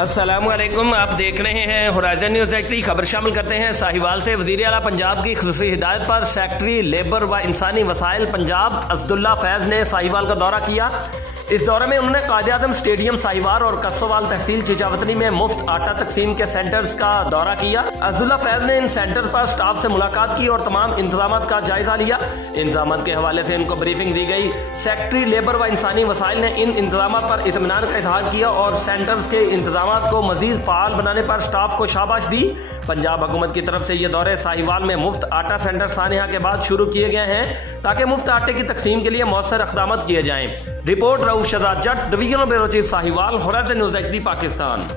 अस्सलामुअलैकुम, आप देख रहे हैं होराइजन न्यूज़ एक्टी। खबर शामिल करते हैं साहिवाल से। वज़ीर आला पंजाब की खुसूसी हिदायत पर सेक्रेटरी लेबर व इंसानी वसाइल पंजाब असदुल्ला फैज़ ने साहिवाल का दौरा किया। इस दौरे में उन्होंने कायद-ए-आज़म स्टेडियम साहिवाल और कस्बोवाल तहसील चिचावतनी में मुफ्त आटा तकसीम के सेंटर्स का दौरा किया। असदुल्ला फैज़ ने इन सेंटर पर स्टाफ से मुलाकात की और तमाम इंतजाम का जायजा लिया। इंतजाम के हवाले से इनको ब्रीफिंग दी गई। सेक्रेटरी लेबर व इंसानी वसाइल ने इन इंतजाम पर इत्मीनान का इजहार किया और सेंटर्स के इंतजाम को मजीद फाल बनाने पर स्टाफ को शाबाश दी। पंजाब हुकूमत की तरफ से ये दौरे साहिवाल में मुफ्त आटा सेंटर सानिया के बाद शुरू किए गए हैं ताकि मुफ्त आटे की तकसीम के लिए मौसर इक़दाम किए जाएं। Report Rauf Shahzad Jatt, divisional bureau chief Sahiwal, horizon news एक्टी, पाकिस्तान।